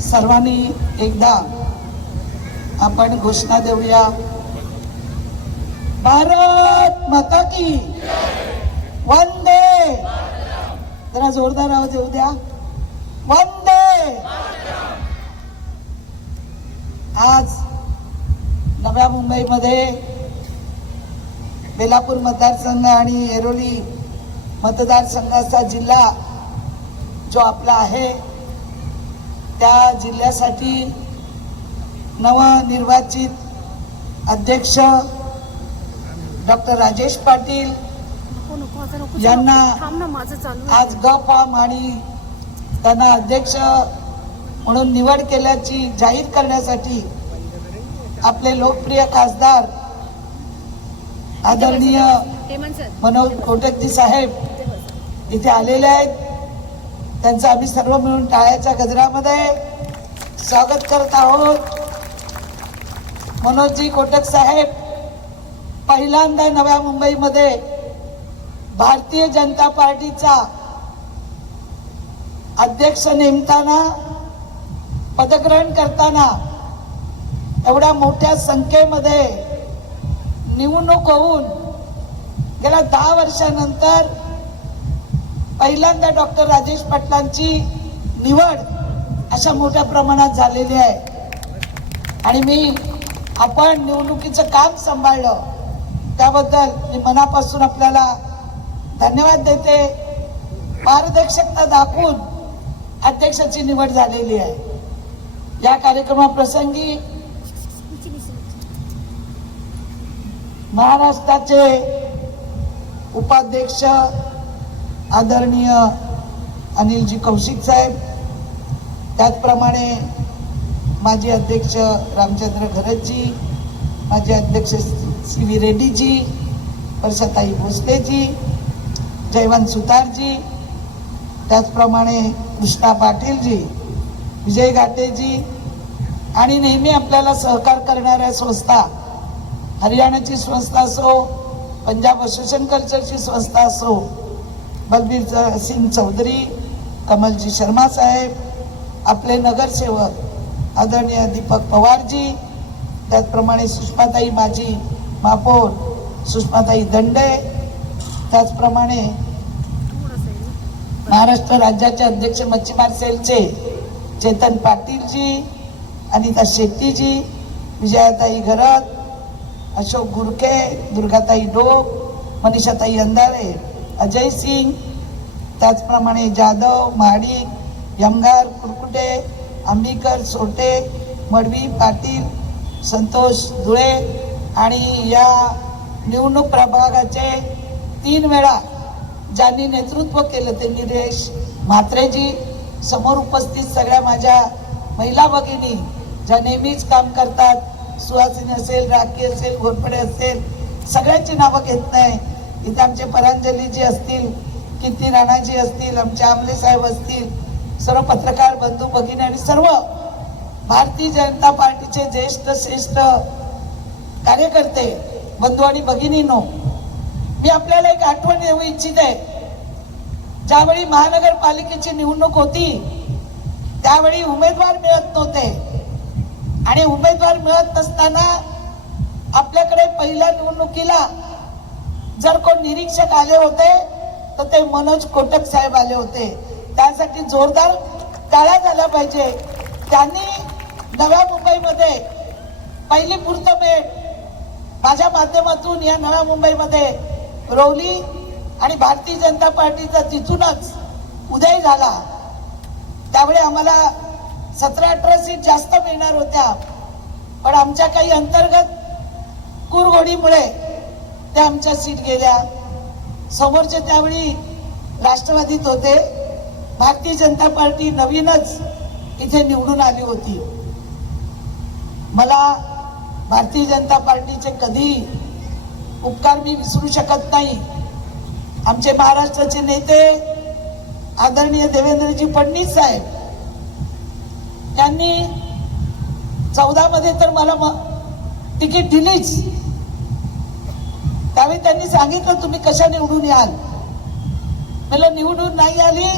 सर्वांनी एकदा आपण घोषणा देऊया. भारत माता की वंदे. जरा जोरदार आवाज येऊ द्या. वंदे. आज नव्या मुंबईमध्ये बेलापूर मतदारसंघ आणि एरोली मतदारसंघाचा जिल्हा जो आपला आहे त्या जिल्ह्यासाठी नवनिर्वाचित अध्यक्ष डॉक्टर राजेश पाटील यांना. आज ग फॉर्म आणि त्यांना अध्यक्ष म्हणून निवड केल्याची जाहीर करण्यासाठी आपले लोकप्रिय खासदार आदरणीय मनोज कोटकजी साहेब इथे आलेले आहेत. त्यांचं आम्ही सर्व मिळून टाळ्याच्या गजरामध्ये स्वागत करत आहोत. मनोजजी कोटक साहेब पहिल्यांदा नव्या मुंबईमध्ये भारतीय जनता पार्टीचा अध्यक्ष नेमताना पदग्रहण करताना एवढ्या मोठ्या संख्येमध्ये निवडणूक होऊन गेल्या दहा वर्षानंतर पहिल्यांदा डॉक्टर राजेश पाटलांची निवड अशा मोठ्या प्रमाणात झालेली आहे. आणि मी आपण निवडणुकीचं काम सांभाळलं त्याबद्दल मी मनापासून आपल्याला धन्यवाद देते. पारदर्शकता दाखवून अध्यक्षाची निवड झालेली आहे. या कार्यक्रमाप्रसंगी महाराष्ट्राचे उपाध्यक्ष आदरणीय अनिलजी कौशिक साहेब त्याचप्रमाणे माजी अध्यक्ष रामचंद्र घरतजी माजी अध्यक्ष सी व्ही रेड्डीजी वर्षाताई भोसलेजी जयवंत सुतारजी त्याचप्रमाणे कृष्णा पाटीलजी विजय घाटेजी आणि नेहमी आपल्याला सहकार करणाऱ्या संस्था हरियाणाची संस्था असो पंजाब असोसिएशन कल्चरची संस्था असो बलबीर सिंग चौधरी कमलजी शर्मा साहेब आपले नगरसेवक आदरणीय दीपक पवारजी त्याचप्रमाणे सुषमाताई माझी महापौर सुषमाताई दंडे त्याचप्रमाणे महाराष्ट्र राज्याचे अध्यक्ष मच्छीमार सेलचे चेतन पाटीलजी अनिता शेट्टीजी विजयाताई घरत अशोक गुरके दुर्गाताई डोक मनीषाताई अंधारे अजय सिंग त्याचप्रमाणे जाधव महाडिक यमगार कुरकुटे आंबीकर सोटे मडवी पाटील संतोष धुळे आणि या निवडणूक प्रभागाचे तीन वेळा ज्यांनी नेतृत्व केलं ते निलेश म्हात्रेजी. समोर उपस्थित सगळ्या माझ्या महिला भगिनी ज्या नेहमीच काम करतात सुहासिनी असेल राखी असेल घोरपडे असेल सगळ्यांची नावं घेत नाही. इथे आमचे परांजलीजी असतील कीर्ती राणाजी असतील आमचे आमले साहेब असतील सर्व पत्रकार बंधू भगिनी आणि सर्व भारतीय जनता पार्टीचे ज्येष्ठ श्रेष्ठ कार्यकर्ते बंधू आणि भगिनीनो मी आपल्याला एक आठवण देऊ आहे. ज्यावेळी महानगरपालिकेची निवडणूक होती त्यावेळी उमेदवार मिळत नव्हते. आणि उमेदवार मिळत नसताना आपल्याकडे पहिल्या निवडणुकीला जर कोण निरीक्षक आले होते तर ते मनोज कोटक साहेब आले होते. त्यासाठी जोरदार टाळा झाला पाहिजे. त्यांनी नव्या मुंबईमध्ये पहिली पूर्तमेढ माझ्या माध्यमातून या नव्या मुंबईमध्ये रोवली आणि भारतीय जनता पार्टीचा तिथूनच उदय झाला. त्यावेळी आम्हाला सतरा अठरा सीट जास्त मिळणार होत्या. पण आमच्या काही अंतर्गत कुरघोडीमुळे त्या आमच्या सीट गेल्या. समोरचे त्यावेळी राष्ट्रवादीत होते. भारतीय जनता पार्टी नवीनच इथे निवडून आली होती. मला भारतीय जनता पार्टीचे कधी उपकार मी विसरू शकत नाही. आमचे महाराष्ट्राचे नेते आदरणीय देवेंद्रजी फडणवीस साहेब त्यांनी चौदा मध्ये तर मला तिकीट दिलीच. त्यावेळी त्यांनी सांगितलं तुम्ही कशा निवडून याल? मला निवडून नाही आली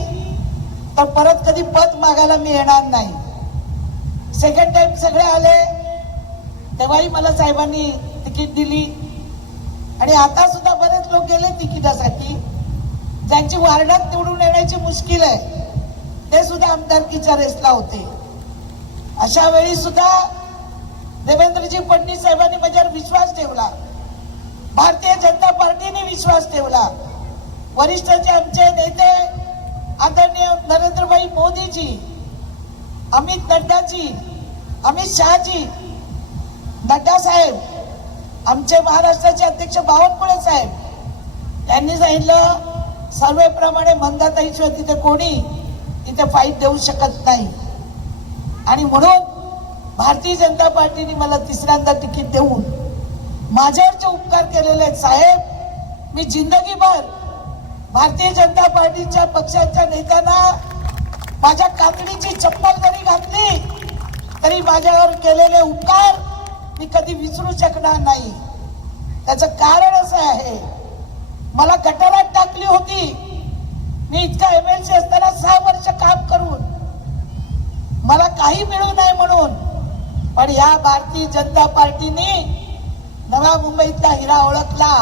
तर परत कधी पद मागायला मी येणार नाही. सेकंड टाइम सगळे आले. तेव्हाही मला साहेबांनी तिकीट दिली. आणि आता सुद्धा बरेच लोक गेले तिकिटासाठी. ज्यांची वार्डात निवडून येण्याची मुश्किल आहे ते सुद्धा आमदारकीच्या रेसला होते. अशा वेळी सुद्धा देवेंद्रजी फडणवीस साहेबांनी माझ्यावर विश्वास ठेवला. भारतीय जनता पार्टीने विश्वास ठेवला. वरिष्ठचे आमचे नेते आदरणीय नरेंद्रभाई मोदीजी अमित नड्डाजी अमित शहाजी नड्डा साहेब आमचे महाराष्ट्राचे अध्यक्ष बावनकुळे साहेब त्यांनी सांगितलं सर्वेप्रमाणे मंदाताईशिवाय तिथे कोणी तिथे फाईट देऊ शकत नाही. आणि म्हणून भारतीय जनता पार्टीने मला तिसऱ्यांदा तिकीट देऊन माझ्यावर जे उपकार केलेले आहेत साहेब. मी जिंदगीभर भारतीय जनता पार्टीच्या पक्षाच्या नेत्यांना माझ्या कातडीची चप्पल जरी घातली तरी माझ्यावर केलेले उपकार मी कधी विसरू शकणार नाही. त्याचं कारण असं आहे मला गटारात टाकली होती. मी इतका एम एल सी असताना सहा वर्ष काम करून मला काही मिळू नाही म्हणून पण या भारतीय जनता पार्टीने नव्या मुंबईतला हिरा ओळखला.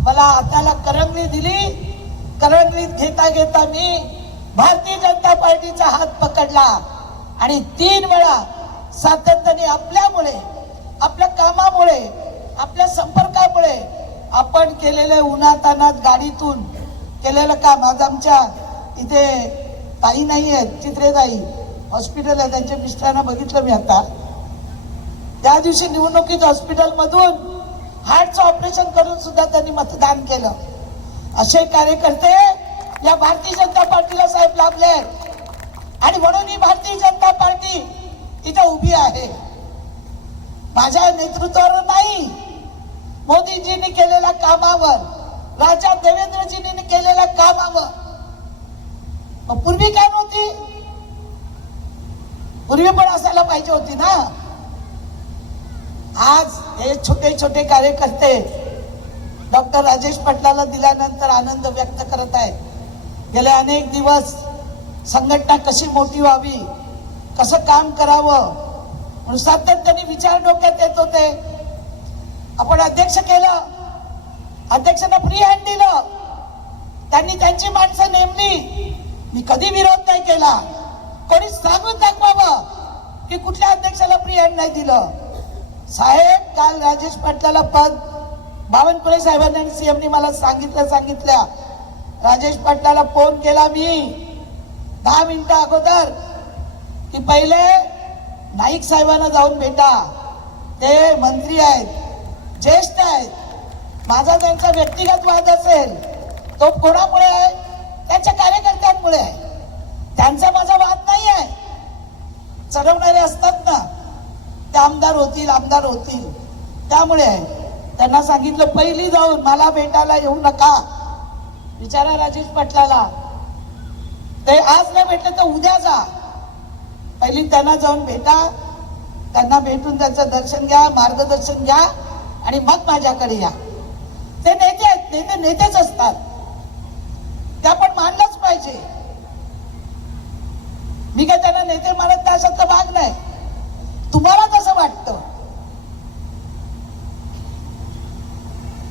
मला हाताला करंगळी दिली. करंगळीत घेता घेता मी भारतीय जनता पार्टीचा हात पकडला. आणि तीन वेळा सातत्याने आपल्यामुळे आपल्या कामामुळे आपल्या संपर्कामुळे आपण केलेले उन्हातानात गाडीतून केलेलं काम. आज आमच्या इथे ताई नाही आहेत चित्रेताई. हॉस्पिटल आहे त्यांच्या मिस्टरांना बघितलं मी आता. त्या दिवशी निवडणुकीत हॉस्पिटलमधून हार्टचं ऑपरेशन करून सुद्धा त्यांनी मतदान केलं. असे कार्यकर्ते या भारतीय जनता पार्टीला साहेब लाभले आहेत. आणि म्हणून ही भारतीय जनता पार्टी इथं उभी आहे. माझ्या नेतृत्वावर नाही मोदीजींनी केलेल्या कामावर राजा देवेंद्रजींनी केलेल्या कामावर. मग पूर्वी काय नव्हती? पूर्वी पण असायला पाहिजे होती ना? आज हे छोटे छोटे कार्यकर्ते डॉक्टर राजेश पटलाला दिल्यानंतर आनंद व्यक्त करत आहेत. गेले अनेक दिवस संघटना कशी मोठी व्हावी कसं काम करावं म्हणून सातत्याने विचार डोक्यात येत होते. आपण अध्यक्ष केलं अध्यक्षांना फ्री हँड दिलं. त्यांनी त्यांची माणसं नेमली. मी कधी विरोध नाही केला. कोणी सांगून दाखवावं की कुठल्या अध्यक्षाला फ्री हँड नाही दिलं. साहेब काल राजेश पाटलाला पद बावनकुळे साहेबांनी आणि सीएमनी मला सांगितलं सांगितल्या. राजेश पाटलाला फोन केला मी दहा मिनिटं अगोदर की पहिले नाईक साहेबांना जाऊन भेटा. ते मंत्री आहेत ज्येष्ठ आहेत. माझा त्यांचा व्यक्तिगत वाद असेल तो कोणामुळे आहे? त्यांच्या कार्यकर्त्यांमुळे आहे. त्यांचा माझा वाद नाही आहे चढवणारे असतात ना ते आमदार होतील आमदार होतील. त्यामुळे आहे त्यांना सांगितलं पहिली जाऊन मला भेटायला येऊ नका. विचारा राजेश पाटलाला. ते आज नाही भेटले तर उद्या जा. पहिली त्यांना जाऊन भेटा. त्यांना भेटून त्यांचं दर्शन घ्या मार्गदर्शन घ्या आणि मग माझ्याकडे या. ते नेते आहेत नेते नेतेच असतात ते आपण मानलंच पाहिजे मी काय त्यांना नेते मानत नाही अशातला भाग नाही तुम्हाला कसं वाटतं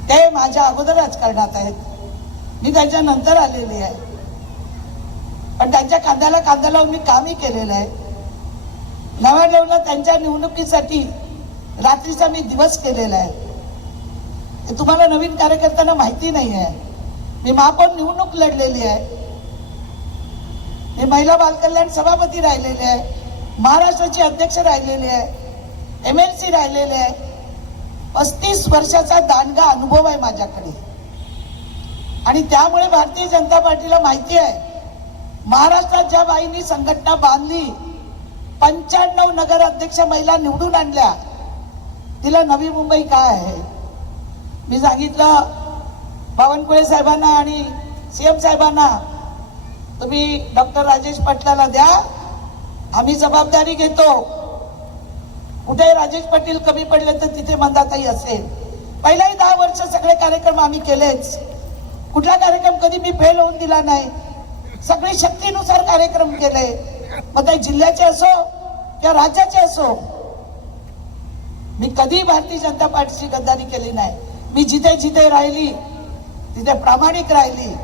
ते माझ्या अगोदर राजकारणात आहेत. मी त्यांच्या नंतर आलेली आहे. पण त्यांच्या कांद्याला कांदा लावून मी कामही केलेलं आहे. नव्या त्यांच्या निवडणुकीसाठी रात्रीचा मी दिवस केलेला आहे. हे तुम्हाला नवीन कार्यकर्त्यांना माहिती नाही आहे. मी महापौर निवडणूक लढलेली आहे. मी महिला बालकल्याण सभापती राहिलेले आहे. महाराष्ट्राची अध्यक्ष राहिलेली आहे. एम एल सी राहिलेले आहे. पस्तीस वर्षाचा दांडगा अनुभव आहे माझ्याकडे. आणि त्यामुळे भारतीय जनता पार्टीला माहिती आहे महाराष्ट्रात ज्या बाईंनी संघटना बांधली पंच्याण्णव नगर अध्यक्ष महिला निवडून आणल्या तिला नवी मुंबई काय आहे? मी सांगितलं बावनकुळे साहेबांना आणि सीएम साहेबांना तुम्ही डॉक्टर राजेश पाटलाला द्या आम्ही जबाबदारी घेतो. कुठे राजेश पाटील कमी पडले तर तिथे मंदाताई असेल. पहिल्याही दहा वर्ष सगळे कार्यक्रम आम्ही केलेच. कुठला कार्यक्रम कधी मी फेल होऊन दिला नाही. सगळे शक्तीनुसार कार्यक्रम केले. मग ते जिल्ह्याचे असो किंवा राज्याचे असो मी कधी भारतीय जनता पार्टीची गद्दारी केली नाही. मी जिथे जिथे राहिली तिथे प्रामाणिक राहिली.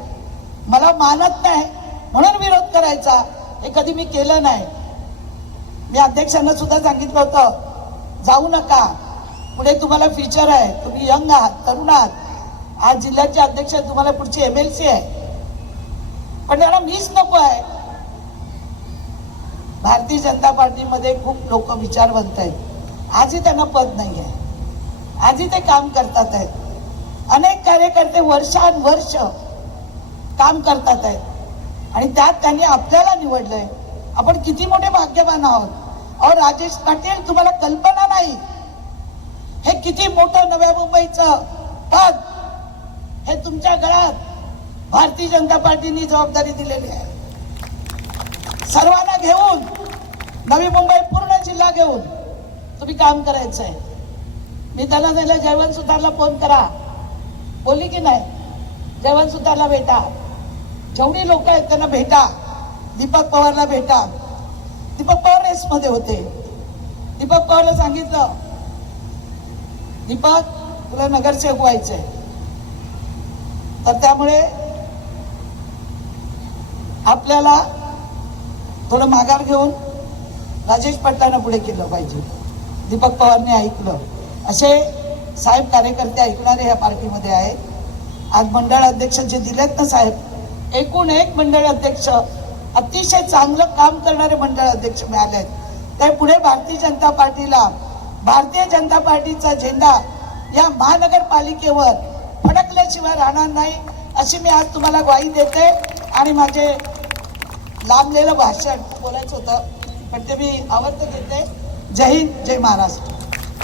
मला मानत नाही म्हणून विरोध करायचा. हे कधी मी केलं नाही. मी अध्यक्षांना सुद्धा सांगितलं होतं जाऊ नका. पुढे तुम्हाला फ्युचर आहे. तुम्ही यंग आहात तरुण आहात. आज जिल्ह्याचे अध्यक्ष तुम्हाला पुढची एम एल सी आहे. पण त्याला मीच नको आहे. भारतीय जनता पार्टीमध्ये खूप लोक विचारवंत आहेत. आजही त्यांना पद नाही आहे. आजही ते काम करतात आहेत. अनेक कार्यकर्ते वर्षानुवर्ष काम करतात आहेत. आणि त्यात त्यांनी आपल्याला निवडलंय. आपण किती मोठे भाग्यवान आहोत. अहो राजेश पाटील तुम्हाला कल्पना नाही. हे किती मोठं नव्या मुंबईचं पद हे तुमच्या घरात भारतीय जनता पार्टीने जबाबदारी दिलेली आहे. सर्वांना घेऊन नवी मुंबई पूर्ण जिल्हा घेऊन तुम्ही काम करायचं आहे मी त्याला दिलं जयवंत सुतारला फोन करा. बोलली की नाही? जयवंत सुतारला भेटा. जेवढी लोक आहेत त्यांना भेटा. दीपक पवारला भेटा. दीपक पवार रेसमध्ये होते. दीपक पवारला सांगितलं दीपक तुला नगरसेवक व्हायचंय. तर त्यामुळे आपल्याला थोडं माघार घेऊन राजेश पाटलांना पुढे केलं पाहिजे. दीपक पवारने ऐकलं. असे साहेब कार्यकर्ते ऐकणारे या पार्टीमध्ये आहे आज मंडळ अध्यक्ष जे दिलेत ना साहेब एकूण एक मंडळ अध्यक्ष अतिशय चांगलं काम करणारे मंडळ अध्यक्ष मिळाले आहेत. ते पुढे भारतीय जनता पार्टीला भारतीय जनता पार्टीचा झेंडा या महानगरपालिकेवर फडकल्याशिवाय राहणार नाही अशी मी आज तुम्हाला ग्वाही देते आणि माझे लांबलेलं भाषण बोलायचं होतं पण ते मी आवर्त घेते जय हिंद जय महाराष्ट्र.